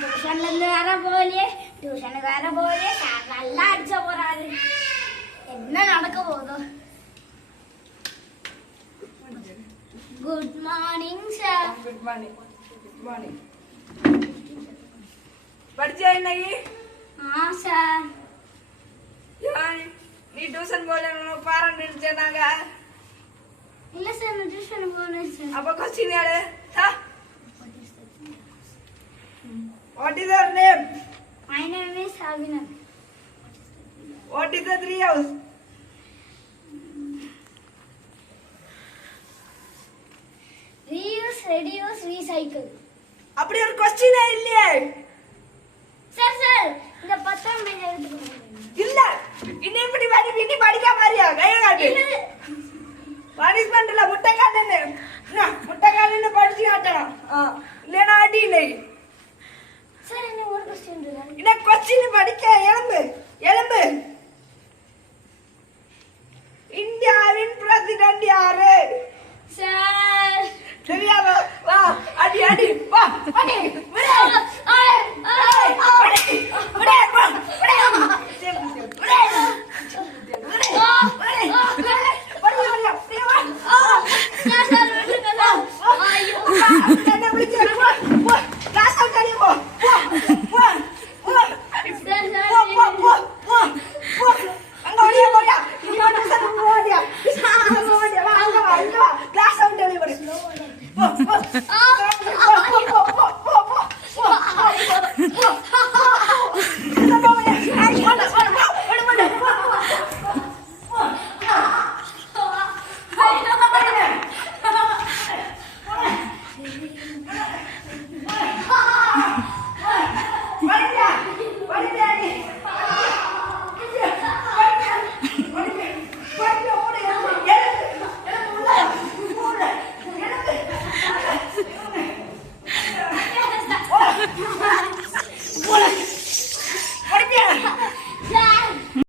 டியூஷன்ல இருந்து வர போலியே டியூஷனுக்கு வர போலியே நல்லா அடிச்ச போறாரு. என்ன நடக்க போதோ. Good morning sir. Good morning. Good morning. படிச்சா இன்னைக்கு? சார். நீ டியூஷன் போல பாரம் நினைச்சாங்க. இல்ல சார், நான் டியூஷன் போனேன் சார். அப்ப கொஸ்டின் யாரு? What is your name? My name is Abhinav. What is the 3 house? Reuse, reduce, recycle. அப்படி ஒரு கொஸ்டினே இல்லையே. சார் சார், இந்த 10 பேஜ் எடுத்துக்கோங்க. இல்ல, இன்னும் இப்படி படிக்க மாதிரியா? கைய காட்டு. பனிஷ்மெண்ட்ல முட்டைக்காலன்னு. முட்டைக்காலன்னு படிச்சு காட்டணும். இல்லைன்னா அடி இல்லை. சார், என்ன ஒரு கொஸ்டின் இருக்கு? இந்த கொஸ்டின் படிக்க எலும்பு. இந்தியாவின் பிரசிடென்ட் யாரு? சார் தெரியாத? வா, அடி வா, அடி. What?